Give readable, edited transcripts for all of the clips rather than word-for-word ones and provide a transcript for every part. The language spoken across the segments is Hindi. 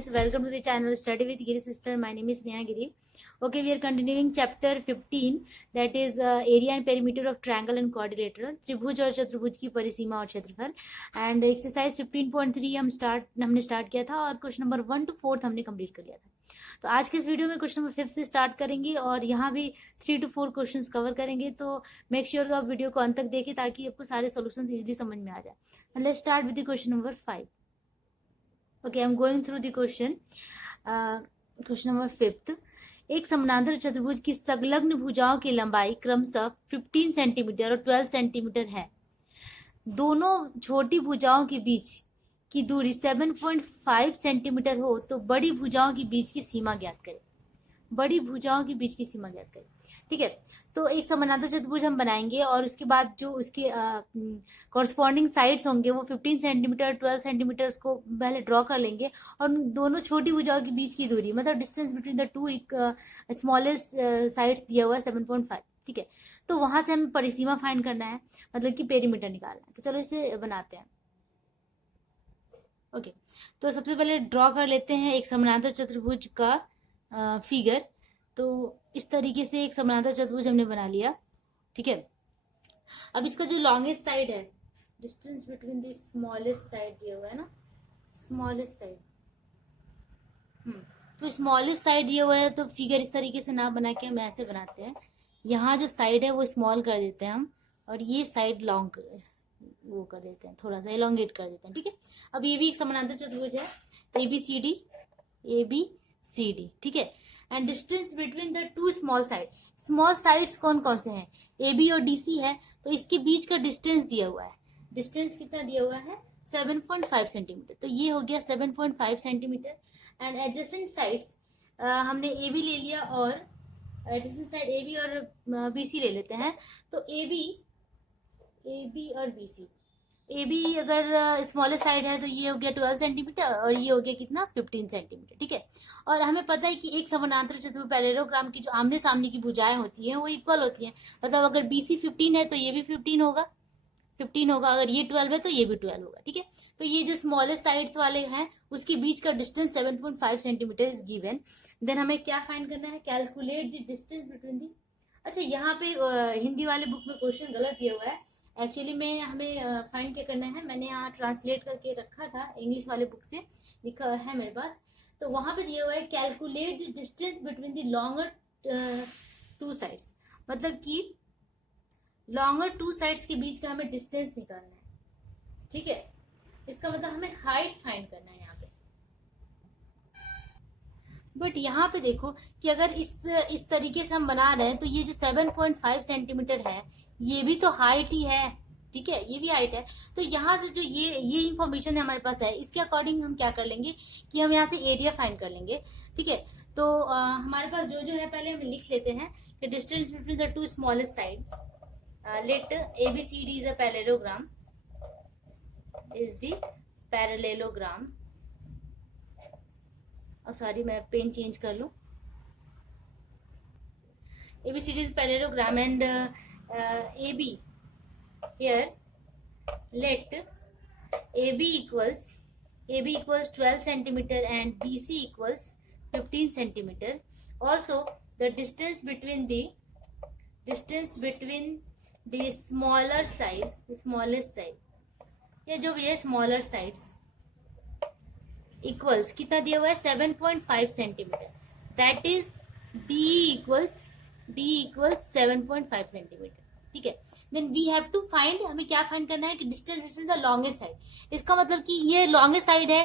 friends, welcome to the channel Study with Giri Sister. My name is Neha Giri. Okay, we are continuing chapter 15, that is area and perimeter of triangle and quadrilateral, त्रिभुज और चतुर्भुज की परिसीमा और क्षेत्रफल. एंड एक्सरसाइज 15.3 हमने स्टार्ट किया था और क्वेश्चन नंबर 1 to 4 हमने कंप्लीट कर लिया था. तो आज के इस वीडियो में क्वेश्चन नंबर 5 से स्टार्ट करेंगे और यहाँ भी 3 to 4 क्वेश्चंस कवर करेंगे. तो मेक श्योर आप वीडियो को अंत तक देखें ताकि आपको सारे सॉल्यूशंस इजीली समझ में आ जाए. Let's start with the question number 5. Okay, I'm going through the question. Question number 5. एक समानांतर चतुर्भुज की संलग्न भुजाओं की लंबाई क्रमशः 15 सेंटीमीटर और 12 सेंटीमीटर है. दोनों छोटी भुजाओं के बीच की दूरी 7.5 सेंटीमीटर हो तो बड़ी भुजाओं के बीच की सीमा ज्ञात करें. बड़ी भुजाओं के बीच की सीमा ज्ञात करें. ठीक है, तो एक समानांतर चतुर्भुज हम बनाएंगे और उसके बाद जो उसके कॉरस्पॉन्डिंग साइड्स होंगे वो 15 सेंटीमीटर 12 सेंटीमीटर को पहले ड्रॉ कर लेंगे और दोनों छोटी भुजाओं के बीच की दूरी मतलब distance between the two smallest sides दिया हुआ है 7.5. ठीक है, तो वहां से हमें परिसीमा फाइंड करना है, मतलब कि पेरीमीटर निकालना है. तो चलो इसे बनाते हैं. ओके, तो सबसे पहले ड्रॉ कर लेते हैं एक समानांतर चतुर्भुज का फिगर. तो इस तरीके से एक समानांतर चतुर्भुज हमने बना लिया. ठीक है, अब इसका जो लॉन्गेस्ट साइड है, distance between the smallest side दिया हुआ है ना, स्मॉलेस्ट साइड. तो स्मॉलेस्ट साइड दिया हुआ है तो फिगर इस तरीके से ना बना के हम ऐसे बनाते हैं. यहाँ जो साइड है वो स्मॉल कर देते हैं हम और ये साइड लॉन्ग वो कर देते हैं, थोड़ा सा एलोंगेट कर देते हैं. ठीक है, अब ये भी एक समानांतर चतुर्भुज है, ABCD ABCD. ठीक है, and distance between the to small side. Small sides कौन कौन से हैं? AB और DC है, तो इसके बीच का डिस्टेंस दिया हुआ है. डिस्टेंस कितना दिया हुआ है? 7.5 सेंटीमीटर. तो ये हो गया 7.5 सेंटीमीटर. एंड एडजेसेंट साइड्स हमने AB ले लिया और एडजेसेंट साइड AB और BC ले लेते हैं. तो AB और BC. AB अगर स्मॉलेस्ट साइड है तो ये हो गया 12 सेंटीमीटर और ये हो गया कितना? 15 सेंटीमीटर. ठीक है, और हमें पता है कि एक समानांतर चतुर्भुज पैरेललोग्राम की जो आमने सामने की भुजाएं होती हैं वो इक्वल होती हैं. मतलब अगर BC 15 है तो ये भी 15 होगा, 15 होगा. अगर ये 12 है तो ये भी 12 होगा. ठीक है, तो ये जो स्मॉलेस्ट साइड्स वाले हैं उसके बीच का distance 7.5 centimetre is given. Then हमें क्या फाइंड करना है? Calculate the distance between the. अच्छा, यहाँ पे हिंदी वाले बुक में क्वेश्चन गलत दिया हुआ है. एक्चुअली में हमें फाइंड क्या करना है, मैंने यहाँ ट्रांसलेट करके रखा था, इंग्लिश वाले बुक से लिखा है मेरे पास. तो वहां पे दिया हुआ है calculate the distance between the longer two sides. मतलब कि लॉन्गर टू साइड्स के बीच का हमें डिस्टेंस निकालना है. ठीक है, इसका मतलब हमें हाइट फाइंड करना है यहाँ पे. बट यहाँ पे देखो कि अगर इस तरीके से हम बना रहे हैं तो ये जो 7.5 सेंटीमीटर है ये भी तो हाइट ही है. ठीक है, ये भी हाइट है. तो यहाँ से जो ये इंफॉर्मेशन है हमारे पास है, इसके अकॉर्डिंग हम क्या कर लेंगे कि हम यहाँ से एरिया फाइंड कर लेंगे. ठीक है, तो हमारे पास जो है पहले हम लिख लेते हैं कि distance between the two smallest side. Let ABCD is a parallelogram, is the parallelogram. Sorry, मैं पेन चेंज कर लूं. ABCD is parallelogram and AB here let AB equals 12 centimeter and BC equals 15 centimeter. Also the distance between the smaller size, the smallest side, ये जो भी है स्मॉलर साइड्स इक्वल्स कितना दिया हुआ है? 7.5 centimetre. That is D equals 7.5 centimetre. ठीक है, then we have to find, हमें क्या फाइंड करना है कि distance between the longest side. इसका मतलब कि ये लॉन्गेस्ट साइड है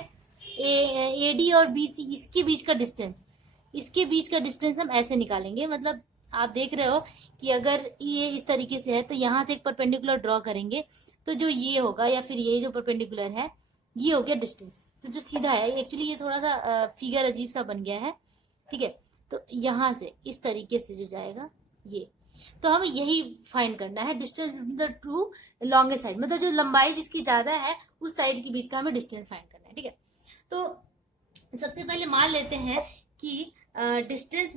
AD और BC, इसके बीच का डिस्टेंस हम ऐसे निकालेंगे. मतलब आप देख रहे हो कि अगर ये इस तरीके से है तो यहाँ से एक परपेंडिकुलर ड्रॉ करेंगे तो जो ये होगा या फिर ये जो परपेंडिकुलर है ये हो गया डिस्टेंस. तो जो सीधा है, एक्चुअली ये थोड़ा सा फिगर अजीब सा बन गया है. ठीक है, तो यहाँ से इस तरीके से जो जाएगा ये, तो हमें यही फाइंड करना है distance between the to longest side. मतलब जो लंबाई जिसकी ज्यादा है उस साइड के बीच का हमें डिस्टेंस फाइंड करना है. ठीक है, तो सबसे पहले मान लेते हैं कि डिस्टेंस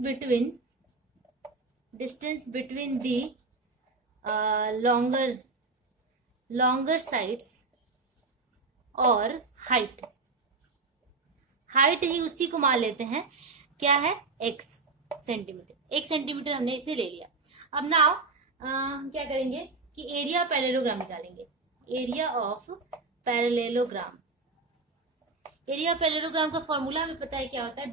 बिटवीन दी लॉन्गर साइड्स और हाइट हाइट ही उसी को मान लेते हैं, क्या है, x सेंटीमीटर, 1 सेंटीमीटर हमने इसे ले लिया। अब नाउ क्या करेंगे कि एरिया पैरेललोग्राम निकालेंगे, area of parallelogram. Area parallelogram का फॉर्मूला हमें पता है क्या होता है,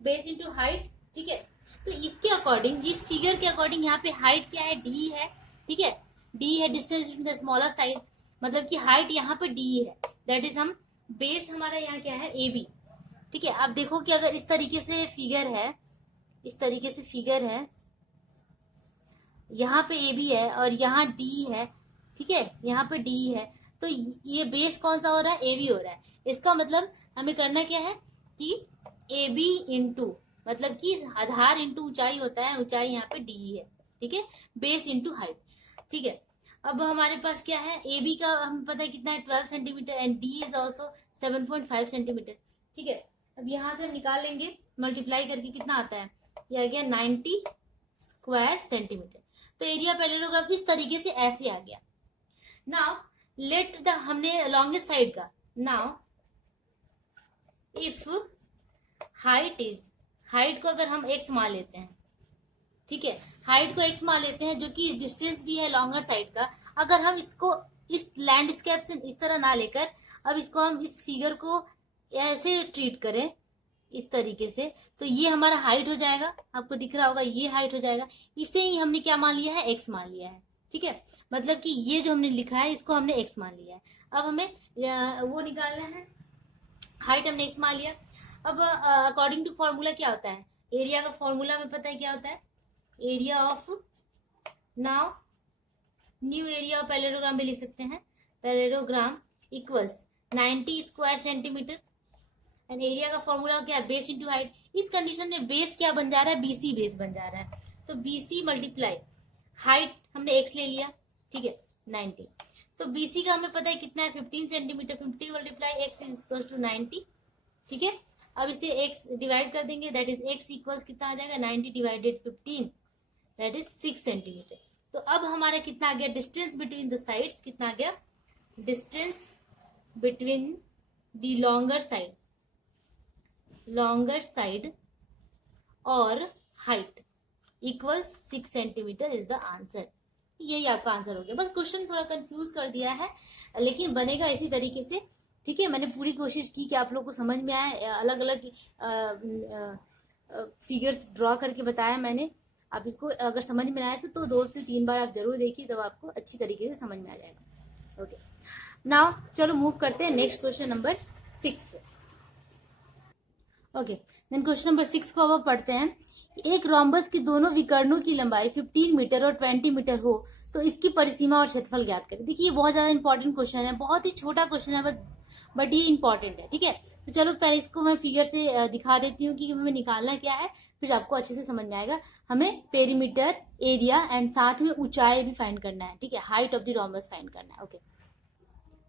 बेस इंटू हाइट, ठीक है। तो इसके अकॉर्डिंग, जिस फिगर के अकॉर्डिंग यहाँ पे हाइट क्या है, डी है, ठीक है, डी है distance between the smaller side, मतलब कि हाइट यहाँ पे डी है, दैट इज हम बेस हमारा यहाँ क्या है, ए बी, ठीक है। आप देखो कि अगर इस तरीके से फिगर है, इस तरीके से फिगर है, यहाँ पे ए बी है और यहाँ डी है, ठीक है, यहाँ पे डी है, तो ये बेस कौन सा हो रहा है, ए बी हो रहा है। इसका मतलब हमें करना क्या है कि ए बी इंटू, मतलब कि आधार इंटू ऊंचाई होता है, ऊंचाई यहाँ पे डी है, ठीक है, बेस इंटू हाइट, ठीक है। अब हमारे पास क्या है, ए बी का हमें पता है कितना है, 12 centimetre, and D is also 7.5 centimetre, ठीक है। अब यहाँ से हम निकाल लेंगे, मल्टीप्लाई करके कितना आता है, ये आ गया 90 स्क्वायर सेंटीमीटर। तो एरिया पैरेललोग्राम इस तरीके से ऐसे आ गया। नाउ लेट द, हमने लॉन्गेस्ट साइड का, now if height is, height को अगर हम x मान लेते हैं, ठीक है, हाइट को x मान लेते हैं, जो कि डिस्टेंस भी है लॉन्गर साइड का। अगर हम इसको इस लैंडस्केप से इस तरह ना लेकर, अब इसको हम इस फिगर को ऐसे ट्रीट करें, इस तरीके से, तो ये हमारा हाइट हो जाएगा, आपको दिख रहा होगा, ये हाइट हो जाएगा। इसे ही हमने क्या मान लिया है, x मान लिया है, ठीक है, मतलब कि ये जो हमने लिखा है इसको हमने x मान लिया है। अब हमें वो निकालना है, हाइट हमने x मान लिया। अब अकॉर्डिंग टू फॉर्मूला क्या होता है, एरिया का फॉर्मूला हमें पता है क्या होता है, area of, now new area of parallelogram भी लिख सकते हैं, parallelogram equals 90 square centimetre, and area का फॉर्मूला क्या है, बेस इंटू हाइट। इस कंडीशन में बेस क्या बन जा रहा है, बीसी बेस बन जा रहा है, तो बीसी मल्टीप्लाई हाइट हमने x ले लिया, ठीक है, 90, तो बीसी का हमें पता है कितना है, 15 centimetre, 50 multiply x is equal to 90, ठीक है। अब इसे x डिवाइड कर देंगे, दैट इज x इक्वल्स कितना आ जाएगा, 90 डिवाइडेड 15, दैट इज 6 सेंटीमीटर। तो अब हमारा कितना आ गया, डिस्टेंस बिटवीन द साइड्स कितना आ गया, distance between the longer side और height equals 6 centimetre is the answer. यही आपका आंसर हो गया। बस क्वेश्चन थोड़ा कंफ्यूज कर दिया है, लेकिन बनेगा इसी तरीके से, ठीक है। मैंने पूरी कोशिश की कि आप लोग को समझ में आए, अलग अलग फिगर्स ड्रॉ करके बताया मैंने। आप इसको अगर समझ में आए तो 2 से 3 बार आप जरूर देखिए, तब आपको अच्छी तरीके से समझ में आ जाएगा। ओके, नाउ चलो मूव करते हैं नेक्स्ट क्वेश्चन नंबर 6 पे। ओके, देन क्वेश्चन नंबर 6 को अब पढ़ते हैं। एक रोम्बस की दोनों विकर्णों की लंबाई 15 मीटर और 20 मीटर हो तो इसकी परिसीमा और क्षेत्रफल ज्ञात करें। देखिए ये बहुत ज्यादा इंपॉर्टेंट क्वेश्चन है, बहुत ही छोटा क्वेश्चन है, बट ये इंपॉर्टेंट है, ठीक है। तो चलो पहले इसको मैं फिगर से दिखा देती हूँ कि हमें निकालना क्या है, फिर आपको अच्छे से समझ में आएगा। हमें पेरीमीटर, एरिया एंड साथ में ऊंचाई भी फाइंड करना है, ठीक है, height of the rhombus find करना है।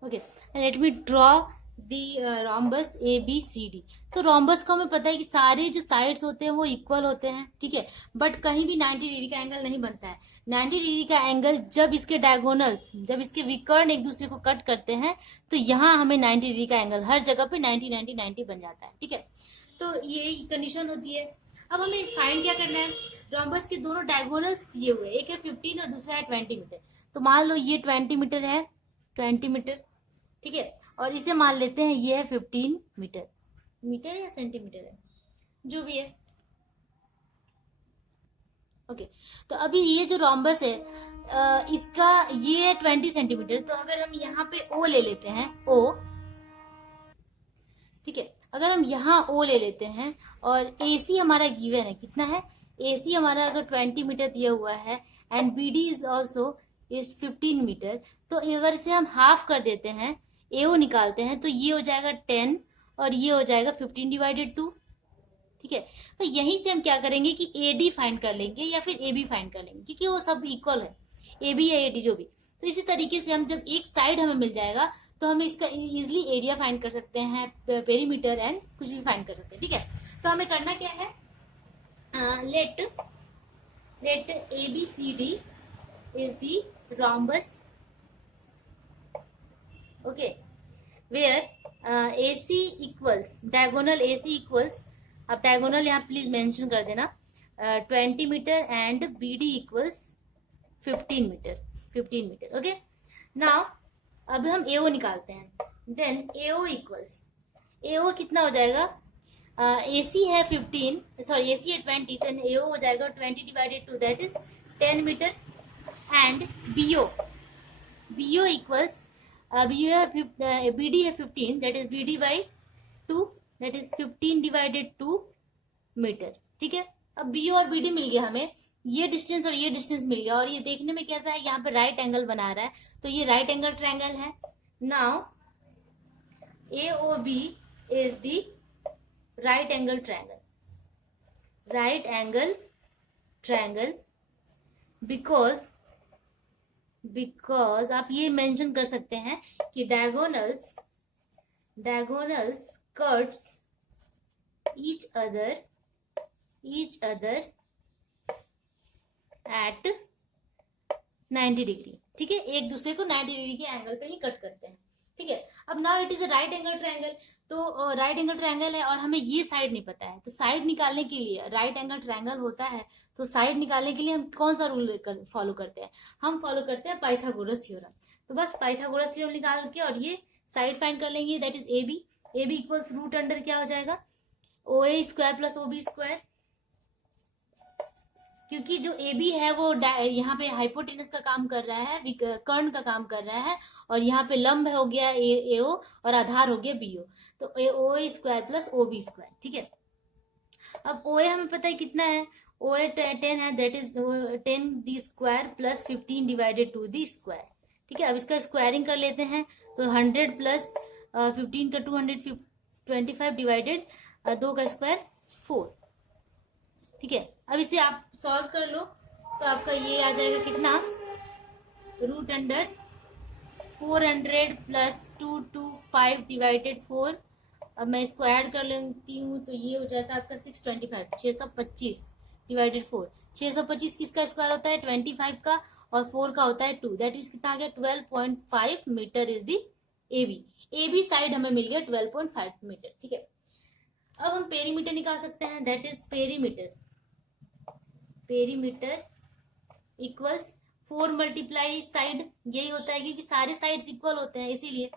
Okay, let me draw the rhombus A B C D. तो रोम्बस को हमें पता है कि सारे जो साइड्स होते हैं वो इक्वल होते हैं, ठीक है, बट कहीं भी 90 डिग्री का एंगल नहीं बनता है। 90 डिग्री का एंगल जब इसके डायगोनल्स, जब इसके विकर्ण एक दूसरे को कट करते हैं, तो यहाँ हमें 90 डिग्री का एंगल हर जगह पे 90 90 90 बन जाता है, ठीक है। तो ये कंडीशन होती है। अब हमें फाइंड क्या करना है, रोम्बस के दोनों डायगोनल्स दिए हुए, एक है 15 और दूसरा है 20 मीटर। तो मान लो ये 20 मीटर है, 20 मीटर, ठीक है, और इसे मान लेते हैं ये है 15 मीटर, मीटर या सेंटीमीटर है, जो भी है। ओके, तो अभी ये जो रोम्बस है इसका ये है 20 सेंटीमीटर। तो अगर हम यहाँ पे O ले लेते हैं, O, ठीक है, अगर हम यहाँ O ले लेते हैं और AC हमारा गिवन है, कितना है, AC हमारा अगर 20 मीटर दिया हुआ है and BD is also is 15 metre, तो अगर इसे हम हाफ कर देते हैं, AO निकालते हैं, तो ये हो जाएगा 10 और ये हो जाएगा 15 डिवाइडेड 2, ठीक है। तो यहीं से हम क्या करेंगे कि AD फाइंड कर लेंगे या फिर AB फाइंड कर लेंगे, क्योंकि वो सब इक्वल है, AB या AD जो भी। तो इसी तरीके से हम जब एक साइड हमें मिल जाएगा तो हम इसका इजिली एरिया फाइंड कर सकते हैं, पेरीमीटर एंड कुछ भी फाइंड कर सकते हैं, ठीक है। तो हमें करना क्या है, लेट ABCD is the rhombus, okay, where A C equals diagonal, A C equals, आप डायगोनल यहाँ प्लीज मेंशन कर देना, 20 metre and B D equals 15 metre, 15 metre. Okay, now अब हम ए ओ निकालते हैं। देन ए ओ इक्वल्स, ए ओ कितना हो जाएगा, ए सी है 15, सॉरी ए सी है 20, तो ए ओ हो जाएगा 20 divided 2 that is 10 metre and B O, B O equals B D है 15 that is B D by 2 that is 15 divided 2 metre. ठीक है, अब बी और बी डी मिल गया हमें, ये डिस्टेंस और ये डिस्टेंस मिल गया, और ये देखने में कैसा है, यहाँ पे राइट एंगल बना रहा है, तो ये राइट एंगल ट्रायंगल है। Now A O B is the right angle triangle, right angle triangle because आप ये मेंशन कर सकते हैं कि diagonals cuts each other at 90 degree. ठीक है, एक दूसरे को 90 डिग्री के एंगल पे ही कट करते हैं। ठीक है, अब now it is a right angle triangle, तो राइट एंगल ट्रायंगल है और हमें ये साइड नहीं पता है, तो साइड निकालने के लिए, राइट एंगल ट्रायंगल होता है तो साइड निकालने के लिए हम कौन सा रूल फॉलो करते हैं, हम फॉलो करते हैं पाइथागोरस थ्योरम। तो बस पाइथागोरस थ्योरम निकाल के और ये साइड फाइंड कर लेंगे, that is A B equals root under क्या हो जाएगा, O A square plus O B square, क्योंकि जो ए बी है वो यहाँ पे हाइपोटेनस का काम कर रहा है, कर्ण का काम कर रहा है, और यहाँ पे लंब हो गया ए ओ और आधार हो गया बी ओ, तो A O A square plus O B square. ठीक है, अब ओ ए हमें पता है कितना है, ओ ए 10 है, that is 10 the square plus 15 divided 2 the square. ठीक है, अब इसका स्क्वायरिंग कर लेते हैं, तो 100 प्लस 15 का 225 डिवाइडेड 2 का स्क्वायर 4। ठीक है, अब इसे आप सॉल्व कर लो, तो आपका ये आ जाएगा कितना, रूट अंडर 400 प्लस 225 डिवाइडेड 4। अब मैं इसको ऐड कर लेती हूँ, तो ये हो जाता है आपका 625, 625 डिवाइडेड 4। 625 किसका स्क्वायर होता है, 25 का, और 4 का होता है 2, दैट इज कितना आ गया, 12.5 metre is the A B side हमें मिल गया 12.5 मीटर। ठीक है, अब हम पेरीमीटर निकाल सकते हैं, that is perimeter equals 4 multiply side, यही होता है क्योंकि सारे साइड्स इक्वल होते हैं इसीलिए,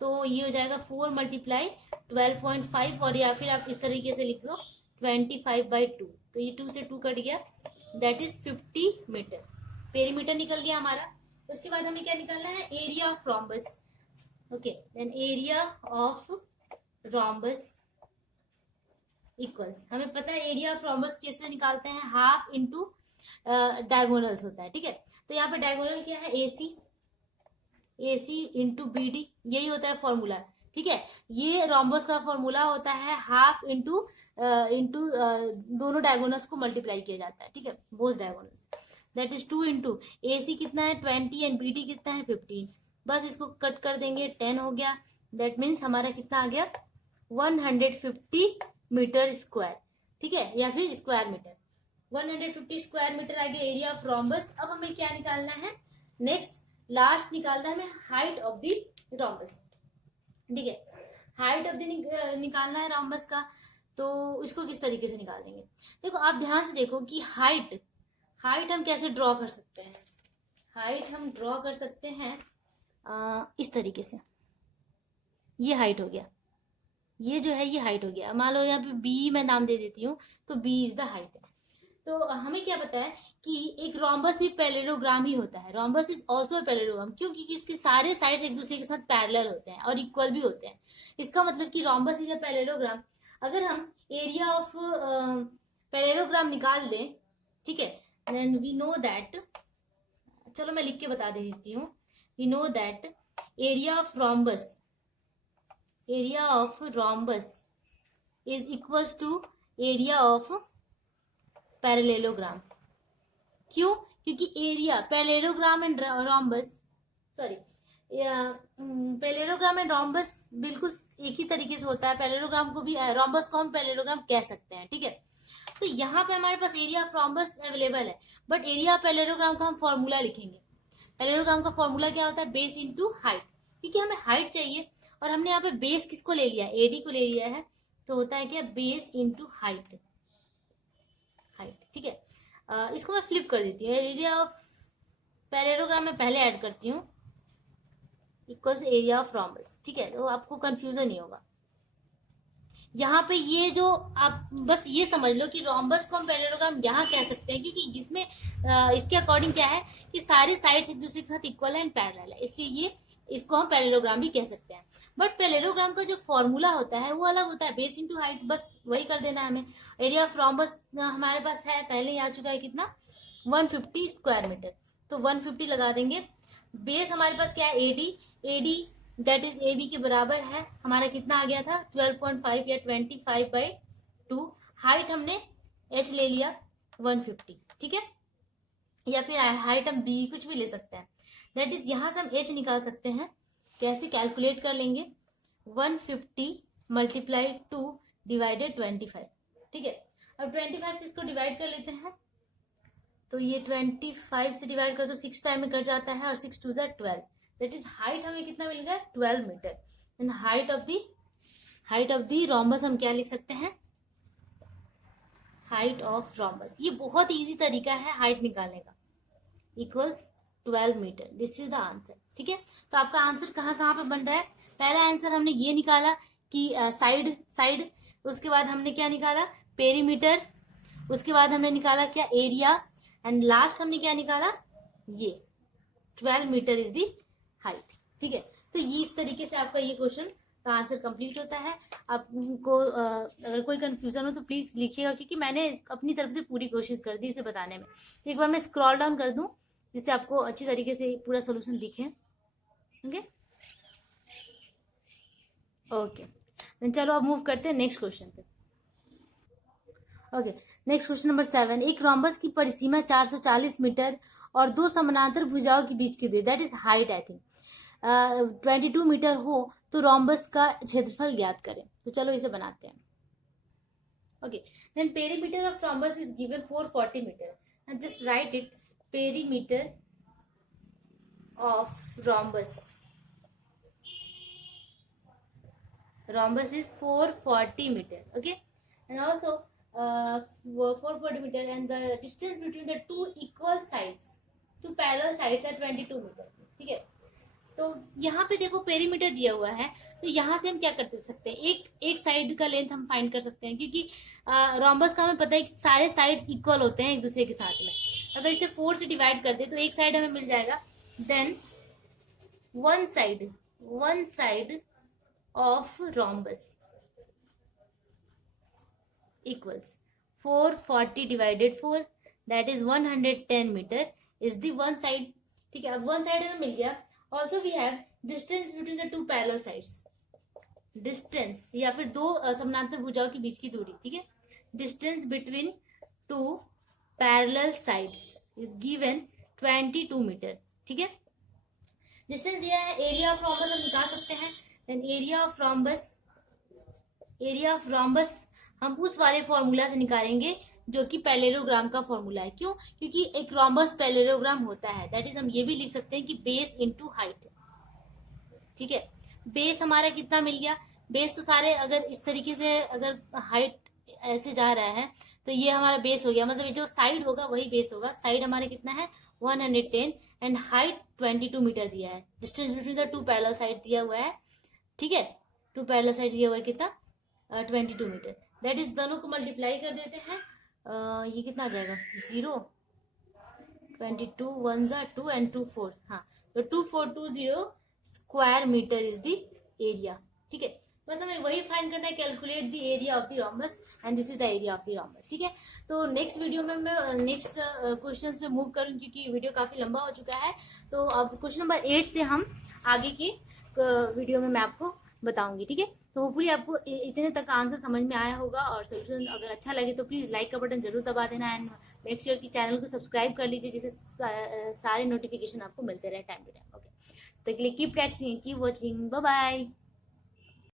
तो ये हो जाएगा 4 मल्टीप्लाई 12.5, और या फिर आप इस तरीके से लिख दो 25/2, तो ये 2 से 2 कट गया, दैट इज 50 मीटर। पेरीमीटर निकल गया हमारा। उसके बाद हमें क्या निकालना है, area of rhombus. Okay, then area of rhombus equals, हमें पता है एरिया ऑफ रोम्बस कैसे निकालते हैं, हाफ इंटू डायगोनल्स होता है। ठीक है, तो यहाँ पे डायगोनल क्या है, ए सी इंटू बी डी, यही होता है फॉर्मूला। ठीक है, ये रोम्बस का फॉर्मूला होता है हाफ इंटू दोनों डायगोनल्स को मल्टीप्लाई किया जाता है। ठीक है, both diagonals, that is 2 into A C कितना है 20 एंड बी डी कितना है 15, बस इसको कट कर देंगे, 10 हो गया, दैट मीन्स हमारा कितना आ गया 150 मीटर स्क्वायर। ठीक है, या फिर स्क्वायर मीटर, 150 स्क्वायर मीटर आ गया एरिया ऑफ रोम्बस। अब हमें क्या निकालना है, नेक्स्ट लास्ट निकालना है हमें हाइट ऑफ द रोम्बस। ठीक है, हाइट ऑफ द निकालना है रोम्बस का, तो इसको किस तरीके से निकाल देंगे, देखो आप ध्यान से देखो कि हाइट हम कैसे ड्रॉ कर सकते हैं, हाइट हम ड्रॉ कर सकते हैं इस तरीके से, ये हाइट हो गया, ये जो है ये हाइट हो गया, मान लो यहाँ पे बी मैं नाम दे देती हूँ, तो बी इज द हाइट है। तो हमें क्या पता है कि एक रोम्बस एक पैरेललोग्राम ही होता है, रोम्बस इज ऑल्सो पैरेललोग्राम, क्योंकि इसके सारे साइड्स एक दूसरे के साथ पैरेलल होते हैं और इक्वल भी होते हैं। इसका मतलब कि रोम्बस इज अ पैरेललोग्राम। अगर हम एरिया ऑफ पैरेललोग्राम निकाल दें, ठीक है, देन वी नो दैट, चलो मैं लिख के बता देती हूँ, we know that area of rhombus is equals to area of parallelogram. क्यों, क्योंकि area parallelogram and rhombus, sorry parallelogram and rhombus बिल्कुल एक ही तरीके से होता है, पैरेललोग्राम को भी, रोम्बस को हम पैरेललोग्राम कह सकते हैं। ठीक है, तो यहाँ पे हमारे पास एरिया ऑफ रोम्बस अवेलेबल है, बट एरिया ऑफ पैरेललोग्राम का हम फॉर्मूला लिखेंगे। पैरेललोग्राम का फॉर्मूला क्या होता है, बेस इंटू हाइट, क्योंकि हमें हाइट चाहिए और हमने यहाँ पे बेस किसको ले लिया, एडी को ले लिया है, तो होता है क्या, बेस इंटू हाइट, ठीक है। इसको मैं फ्लिप कर देती हूँ, एरिया ऑफ पैरेललोग्राम में पहले ऐड करती हूँ इक्वल्स एरिया ऑफ रोम्बस, ठीक है, तो आपको कंफ्यूजन नहीं होगा। यहाँ पे ये जो आप बस ये समझ लो कि रोम्बस को हम पैरेललोग्राम यहाँ कह सकते हैं, क्योंकि इसमें इसके अकॉर्डिंग क्या है कि सारी साइड्स एक दूसरे के साथ इक्वल है एंड पैरेलल है, इसलिए ये इसको हम पैरेललोग्राम भी कह सकते हैं। बट पैरेललोग्राम का जो फॉर्मूला होता है वो अलग होता है, बेस इंटू हाइट, बस वही कर देना है हमें। एरिया ऑफ रोम्बस हमारे पास है, पहले ही आ चुका है, कितना, 150 स्क्वायर मीटर, तो 150 लगा देंगे। बेस हमारे पास क्या है, AD, AD that is A B के बराबर है, हमारा कितना आ गया था, 12.5 या 25/2। हाइट हमने h ले लिया 150, ठीक है, या फिर हाइट हम b कुछ भी ले सकते हैं। दैट इज यहाँ से हम h निकाल सकते हैं, कैसे कैलकुलेट कर लेंगे, 150 मल्टीप्लाई 2 डिवाइडेड 25, ठीक है। अब 25 से इसको डिवाइड कर लेते हैं, तो ये 25 से डिवाइड कर तो 6 टाइम में कट जाता है, और 6 2 12, दैट इज हाइट हमें कितना मिल गया, 12 metre. And height of the rhombus हम क्या लिख सकते हैं, हाइट ऑफ रोम्बस, ये बहुत इजी तरीका है हाइट निकालने का, equals 12 metre, this is the answer, ठीक है। तो आपका आंसर कहाँ कहाँ पे बन रहा है, पहला आंसर हमने ये निकाला कि साइड, उसके बाद हमने क्या निकाला, पेरीमीटर, उसके बाद हमने निकाला क्या, एरिया, एंड लास्ट हमने क्या निकाला, ये 12 मीटर इज दी हाइट, ठीक है। तो ये इस तरीके से आपका ये क्वेश्चन का आंसर कंप्लीट होता है। आपको अगर कोई कंफ्यूजन हो तो प्लीज लिखिएगा, क्योंकि मैंने अपनी तरफ से पूरी कोशिश कर दी इसे बताने में। एक बार मैं स्क्रॉल डाउन कर दूं जिससे आपको अच्छी तरीके से पूरा सोल्यूशन दिखे, ओके ओके। चलो अब मूव करते हैं नेक्स्ट क्वेश्चन पे। ओके, नेक्स्ट क्वेश्चन नंबर 7, एक रोम्बस की परिसीमा 440 मीटर और दो समानांतर भुजाओं के बीच की दूरी, that is height I think, 22 metre हो तो रोम्बस का क्षेत्रफल ज्ञात करें। तो चलो इसे बनाते हैं। Okay, then perimeter of rhombus is given 440 metre, and just write it, perimeter of rhombus is 440 meter, okay, and also 440 meter, and the distance between the two equal sides, two parallel sides are 22 meter, ठीक है। तो यहाँ पे देखो पेरीमीटर दिया हुआ है, तो यहाँ से हम क्या कर सकते हैं, एक साइड का लेंथ हम फाइंड कर सकते हैं, क्योंकि रोम्बस का हमें पता है कि सारे साइड्स इक्वल होते हैं एक दूसरे के साथ में। अगर इसे 4 से डिवाइड कर दे तो एक साइड हमें मिल जाएगा, then one side of rhombus equals 440 divided 4, that is 110 meter is the one side, ठीक है। अब वन साइड हमें मिल गया। Also we have distance between the two parallel sides, distance या फिर दो समानांतर भुजाओं के बीच की दूरी, ठीक है। Distance between two parallel sides is given 22 metre, ठीक है। डिस्टेंस दिया है, एरिया ऑफ रोम्बस हम निकाल सकते हैं। देन एरिया ऑफ रोम्बस हम उस वाले फॉर्मूला से निकालेंगे जो कि पैरेललोग्राम का फॉर्मूला है। क्यों? क्योंकि एक रोम्बस पैरेललोग्राम होता है, दैट इज हम ये भी लिख सकते हैं कि बेस इनटू हाइट, ठीक है। बेस हमारा कितना मिल गया, बेस तो सारे अगर इस तरीके से अगर हाइट ऐसे जा रहा है तो ये हमारा बेस हो गया, मतलब जो साइड होगा वही बेस होगा। साइड हमारे कितना है 110 एंड हाइट 22 मीटर दिया है। Distance between the two parallel side दिया हुआ है, ठीक है। टू पैरेलल साइड दिया हुआ है कितना 22 मीटर, दैट इज दोनों को मल्टीप्लाई कर देते हैं। ये कितना आ जाएगा 0, 22 1 2 एंड 2 4, हाँ, तो 2420 square metre is the area, ठीक है। बस हमें वही फाइंड करना है, calculate the area of the rhombus and this is the area of the rhombus, ठीक है। तो नेक्स्ट वीडियो में मैं नेक्स्ट क्वेश्चंस में मूव करूँ, क्योंकि वीडियो काफी लंबा हो चुका है। तो अब क्वेश्चन नंबर 8 से हम आगे की वीडियो में मैं आपको बताऊंगी, ठीक है। तो होपफुली आपको इतने तक आंसर समझ में आया होगा, और सोल्यूशन अगर अच्छा लगे तो प्लीज लाइक का बटन जरूर दबा देना, एंड मेक श्योर कि चैनल को सब्सक्राइब कर लीजिए, जिससे सारे नोटिफिकेशन आपको मिलते रहे टाइम टू टाइम, ओके। तो keep practising, keep watching, bye bye.